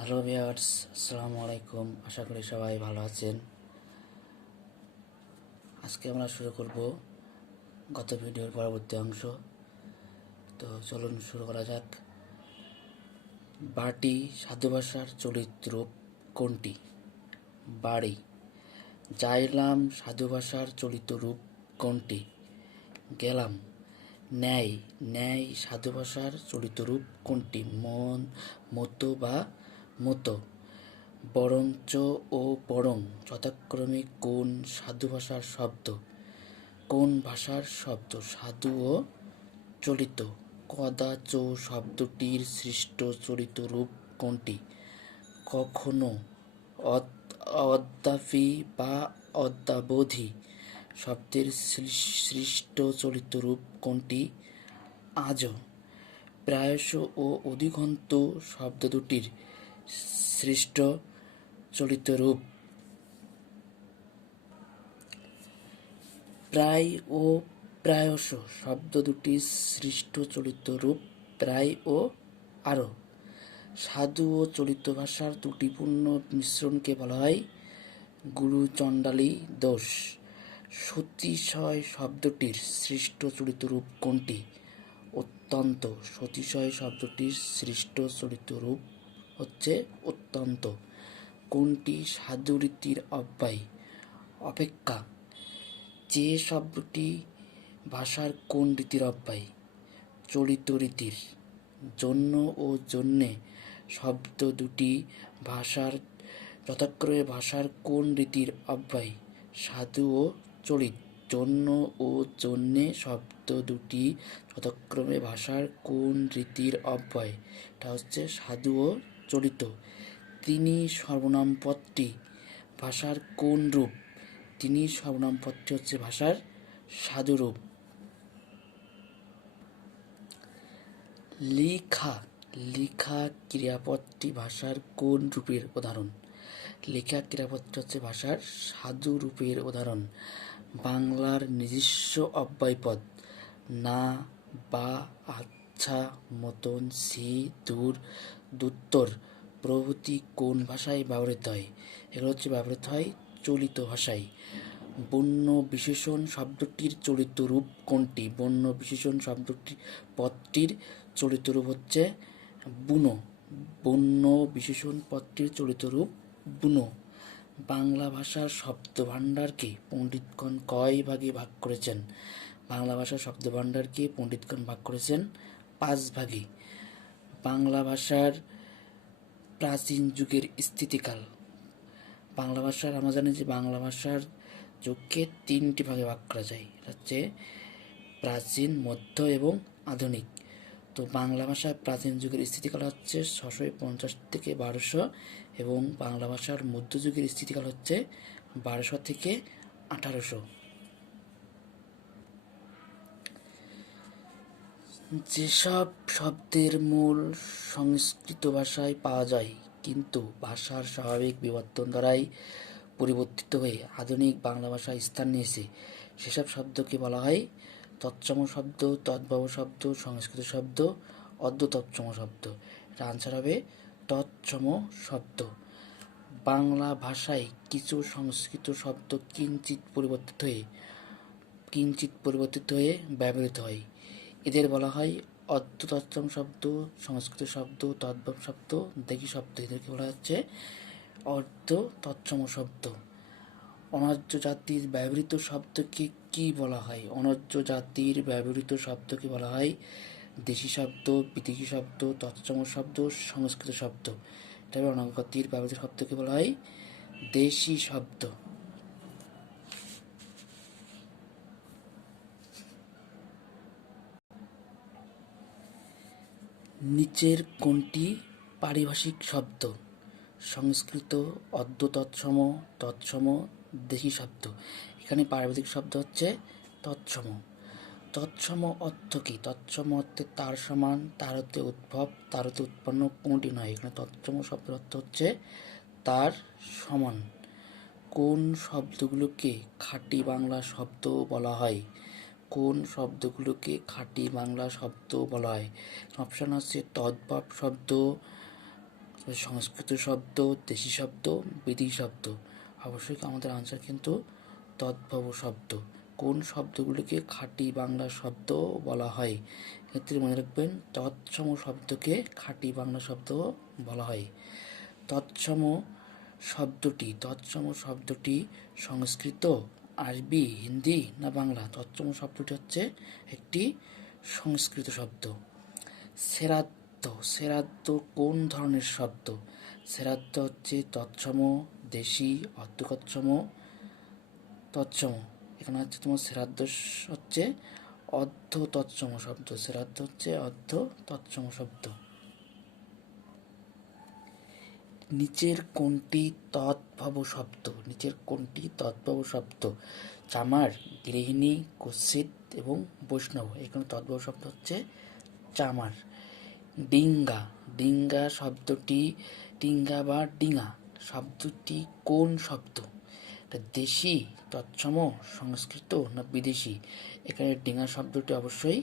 Hello viewers, আসসালামু আলাইকুম। আশা করি সবাই ভালো আছেন। আজকে আমরা শুরু করব গত ভিডিওর পরবর্তী অংশ। তো চলুন শুরু করা যাক। বাটি সাধু ভাষার চলিত রূপ কোনটি? বাড়ি। যাইলাম সাধু ভাষার চলিত রূপ কোনটি? গেলাম। ন্যায় ন্যায় সাধু ভাষার চলিত রূপ কোনটি? মন, মতো বা মতো। বরঞ্চ ও বরং যথাক্রমে কোন সাধু ভাষার শব্দ? কোন ভাষার শব্দ? সাধু ও চলিত। কদাচ শব্দটির সৃষ্ট চলিত রূপ কোনটি? কখনো। অদ্যাপি বা অদ্যাবধি শব্দের সৃষ্ট চলিত রূপ কোনটি? আজও। প্রায়শ ও অধিকন্তু শব্দ দুটির সৃষ্ট চলিত রূপ? প্রায় ও প্রায়শ শব্দ দুটির সৃষ্ট চলিত রূপ প্রায় ও আরও। সাধু ও চলিত ভাষার ত্রুটিপূর্ণ মিশ্রণকে বলা হয় গুরুচণ্ডালী দোষ। সতিশয় শব্দটির সৃষ্ট চলিত রূপ কোনটি? অত্যন্ত। সতিশয় শব্দটির সৃষ্ট চলিত রূপ হচ্ছে অত্যন্ত। কোনটি সাধুরীতির অব্যয়? অপেক্ষা। যে শব্দটি ভাষার কোন রীতির অব্যয়? চলিত রীতির। জন্য ও জন্যে শব্দ দুটি ভাষার যথাক্রমে ভাষার কোন রীতির অব্যয়? সাধু ও চলিত। জন্য ও জন্যে শব্দ দুটি যথাক্রমে ভাষার কোন রীতির অব্যয়? এটা হচ্ছে সাধু ও চলিত। তিনি সর্বনাম পদটি ভাষার কোন রূপ? তিনি সর্বনাম পদটি হচ্ছে ভাষার সাধুরূপ। লিখা লিখা ক্রিয়াপদটি ভাষার কোন রূপের উদাহরণ? লেখা ক্রিয়াপদটি হচ্ছে ভাষার সাধু রূপের উদাহরণ। বাংলার নিজস্ব অব্যয়পদ না, বা, আচ্ছা, মতন, সি, দূর, দুত্তর প্রভৃতি কোন ভাষায় ব্যবহৃত হয়? এগুলো হচ্ছে ব্যবহৃত হয় চলিত ভাষায়। বন্য বিশেষণ শব্দটির চলিত রূপ কোনটি? বন্য বিশেষণ শব্দটির পদটির চলিত রূপ হচ্ছে বুনো। বন্য বিশেষণ পদটির চলিত রূপ বুনো। বাংলা ভাষার শব্দভাণ্ডারকে পণ্ডিতগণ কয় ভাগে ভাগ করেছেন? বাংলা ভাষার শব্দভাণ্ডারকে পণ্ডিতগণ ভাগ করেছেন 5 ভাগে। বাংলা ভাষার প্রাচীন যুগের স্থিতিকাল। বাংলা ভাষার আমরা জানি যে বাংলা ভাষার যুগকে 3টি ভাগে ভাগ করা যায়। এটা হচ্ছে প্রাচীন, মধ্য এবং আধুনিক। তো বাংলা ভাষার প্রাচীন যুগের স্থিতিকাল হচ্ছে 650 থেকে 1200 এবং বাংলা ভাষার মধ্যযুগের স্থিতিকাল হচ্ছে 1200 থেকে 1800। যেসব শব্দের মূল সংস্কৃত ভাষায় পাওয়া যায় কিন্তু ভাষার স্বাভাবিক বিবর্তন দ্বারাই পরিবর্তিত হয়ে আধুনিক বাংলা ভাষায় স্থান নিয়েছে, সেসব শব্দকে বলা হয় তৎসম শব্দ, তদ্ভব শব্দ, সংস্কৃত শব্দ, অর্ধ তৎসম শব্দ। এটা আনসার হবে তৎসম শব্দ। বাংলা ভাষায় কিছু সংস্কৃত শব্দ কিঞ্চিত পরিবর্তিত হয়ে ব্যবহৃত হয়। এদের বলা হয় অর্ধ তৎসম শব্দ, সংস্কৃত শব্দ, তদ্ভব শব্দ, দেশি শব্দ। এদেরকে বলা হচ্ছে অর্ধ তৎসম শব্দ। অনার্য জাতির ব্যবহৃত শব্দকে কি বলা হয়? অনার্য জাতির ব্যবহৃত শব্দকে বলা হয় দেশি শব্দ, বিদেশি শব্দ, তৎসম শব্দ, সংস্কৃত শব্দ। তবে অনার্য জাতির ব্যবহৃত শব্দকে বলা হয় দেশি শব্দ। নিচের কোনটি পারিভাষিক শব্দ? সংস্কৃত, অর্ধ তৎসম, তৎসম, দেশি শব্দ। এখানে পারিভাষিক শব্দ হচ্ছে তৎসম। তৎসম অর্থ কি? তৎসম অর্থে তার সমান, তার হতে উদ্ভব, তার হতে উৎপন্ন কোনটি নয়। এখানে তৎসম শব্দের অর্থ হচ্ছে তার সমান। কোন শব্দগুলোকে খাঁটি বাংলা শব্দ বলা হয়? কোন শব্দগুলোকে খাঁটি বাংলা শব্দ বলা হয়? অপশান হচ্ছে তদ্ভব শব্দ, সংস্কৃত শব্দ, দেশি শব্দ, বিদেশি শব্দ। অবশ্যই আমাদের আনসার কিন্তু তদ্ভব শব্দ। কোন শব্দগুলিকে খাঁটি বাংলা শব্দ বলা হয়? এক্ষেত্রে মনে রাখবেন, তৎসম শব্দকে খাঁটি বাংলা শব্দ বলা হয়। তৎসম শব্দটি সংস্কৃত, আরবি, হিন্দি না বাংলা? তৎসম শব্দটি হচ্ছে একটি সংস্কৃত শব্দ। শ্রাদ্ধ কোন ধরনের শব্দ? শ্রাদ্ধ হচ্ছে তৎসম, দেশি, অর্ধতৎসম, তৎসম। এখানে হচ্ছে তোমার শ্রাদ্ধ হচ্ছে অর্ধ তৎসম শব্দ। শ্রাদ্ধ হচ্ছে অর্ধ তৎসম শব্দ। নিচের কোনটি তদ্ভব শব্দ? চামার, গৃহিণী, কুৎসিত এবং বৈষ্ণব। এখানে তদ্ভব শব্দ হচ্ছে চামার। ডিঙ্গা বা ডিঙা শব্দটি কোন শব্দ? দেশি, তৎসম, সংস্কৃত না বিদেশি? এখানে ডিঙা শব্দটি অবশ্যই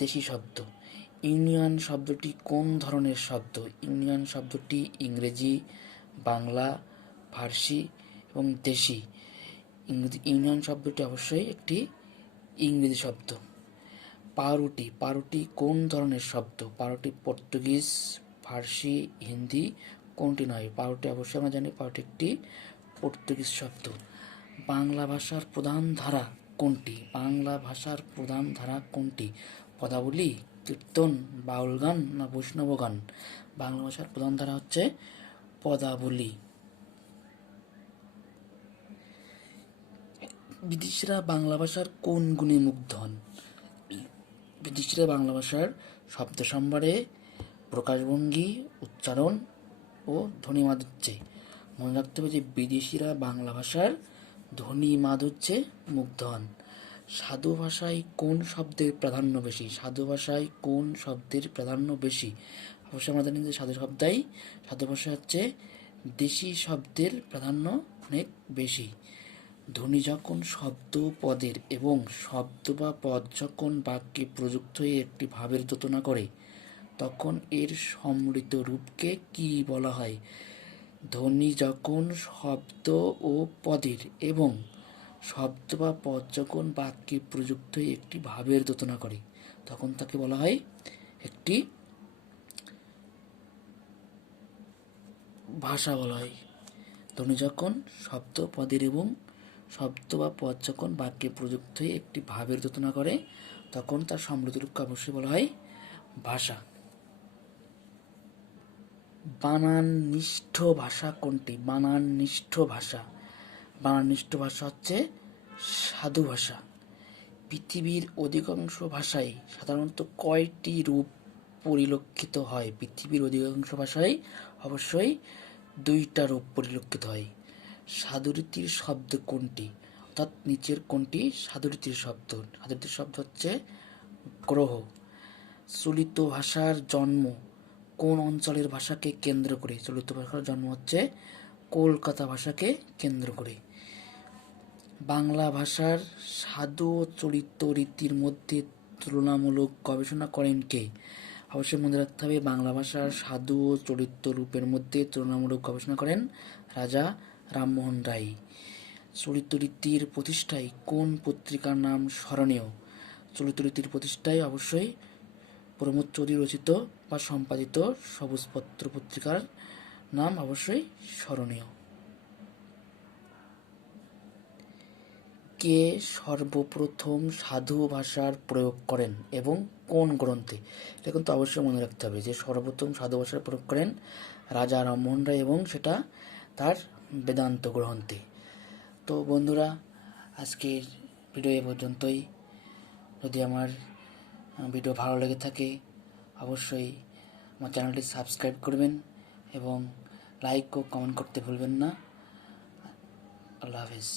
দেশি শব্দ। ইউনিয়ন শব্দটি কোন ধরনের শব্দ? ইউনিয়ন শব্দটি ইংরেজি, বাংলা, ফার্সি এবং দেশি। ইউনিয়ন শব্দটি অবশ্যই একটি ইংরেজি শব্দ। পাউরুটি কোন ধরনের শব্দ? পাউরুটি পর্তুগিজ, ফার্সি, হিন্দি কোনটি নয়? পাউরুটি অবশ্যই আমরা জানি পাউরুটি একটি পর্তুগিজ শব্দ। বাংলা ভাষার প্রধান ধারা কোনটি? পদাবলী, কীর্তন, বাউল গান না বৈষ্ণব গান? বাংলা ভাষার প্রধান ধারা হচ্ছে পদাবলী। বিদেশিরা বাংলা ভাষার কোন গুণে মুগ্ধ হন? বিদেশিরা বাংলা ভাষার শব্দ সম্ভারে, প্রকাশভঙ্গি, উচ্চারণ ও ধ্বনি মাধুর্যে। মনে রাখতে হবে যে বিদেশিরা বাংলা ভাষার ধ্বনি মাধুর্যে মুগ্ধ হন। সাধু ভাষায় কোন শব্দের প্রাধান্য বেশি? অবশ্যই আমরা জানি যে সাধু ভাষা হচ্ছে দেশি শব্দের প্রাধান্য অনেক বেশি। ধ্বনি যখন শব্দ পদের এবং শব্দ বা পদ যখন বাক্যে প্রযুক্ত হয়ে একটি ভাবের দ্যোতনা করে, তখন এর সম্মিলিত রূপকে কি বলা হয়? ধ্বনি যখন শব্দ ও পদের এবং শব্দ বা পদ যখন বাক্যে প্রযুক্ত হয়ে একটি ভাবের দ্যোতনা করে, তখন তাকে বলা হয় একটি ভাষা বলা হয়। ধ্বনি যখন শব্দ, পদের এবং শব্দ বা পদ যখন বাক্যে প্রযুক্ত হয়ে একটি ভাবের দ্যোতনা করে, তখন তার সম্মিলিত রূপকে অবশ্যই বলা হয় ভাষা। বানাননিষ্ঠ ভাষা কোনটি? বানাননিষ্ঠ ভাষা হচ্ছে সাধু ভাষা। পৃথিবীর অধিকাংশ ভাষায় সাধারণত কয়টি রূপ পরিলক্ষিত হয়? পৃথিবীর অধিকাংশ ভাষায় অবশ্যই 2টা রূপ পরিলক্ষিত হয়। সাধুরীতির শব্দ কোনটি? অর্থাৎ নিচের কোনটি সাধুরীতির শব্দ? সাধুরীতির শব্দ হচ্ছে গ্রহ। চলিত ভাষার জন্ম কোন অঞ্চলের ভাষাকে কেন্দ্র করে? চলিত ভাষার জন্ম হচ্ছে কলকাতা ভাষাকে কেন্দ্র করে। বাংলা ভাষার সাধু ও চলিত রীতির মধ্যে তুলনামূলক গবেষণা করেন কে? অবশ্যই মনে রাখতে হবে, বাংলা ভাষার সাধু ও চলিত রূপের মধ্যে তুলনামূলক গবেষণা করেন রাজা রামমোহন রায়। চলিত রীতির প্রতিষ্ঠায় কোন পত্রিকার নাম স্মরণীয়? চলিত রীতির প্রতিষ্ঠায় অবশ্যই প্রমোদ চৌধুরী রচিত বা সম্পাদিত সবুজপত্র পত্রিকার নাম অবশ্যই স্মরণীয়। কে সর্বপ্রথম সাধু ভাষার প্রয়োগ করেন এবং কোন গ্রন্থে? এটা কিন্তু অবশ্যই মনে রাখতে হবে যে সর্বপ্রথম সাধু ভাষার প্রয়োগ করেন রাজা রামমোহন রায়, এবং সেটা তার বেদান্ত গ্রন্থে। তো বন্ধুরা, আজকের ভিডিও এ পর্যন্তই। যদি আমার ভিডিও ভালো লেগে থাকে অবশ্যই আমার চ্যানেলটি সাবস্ক্রাইব করবেন এবং লাইক ও কমেন্ট করতে ভুলবেন না। আল্লাহ হাফেজ।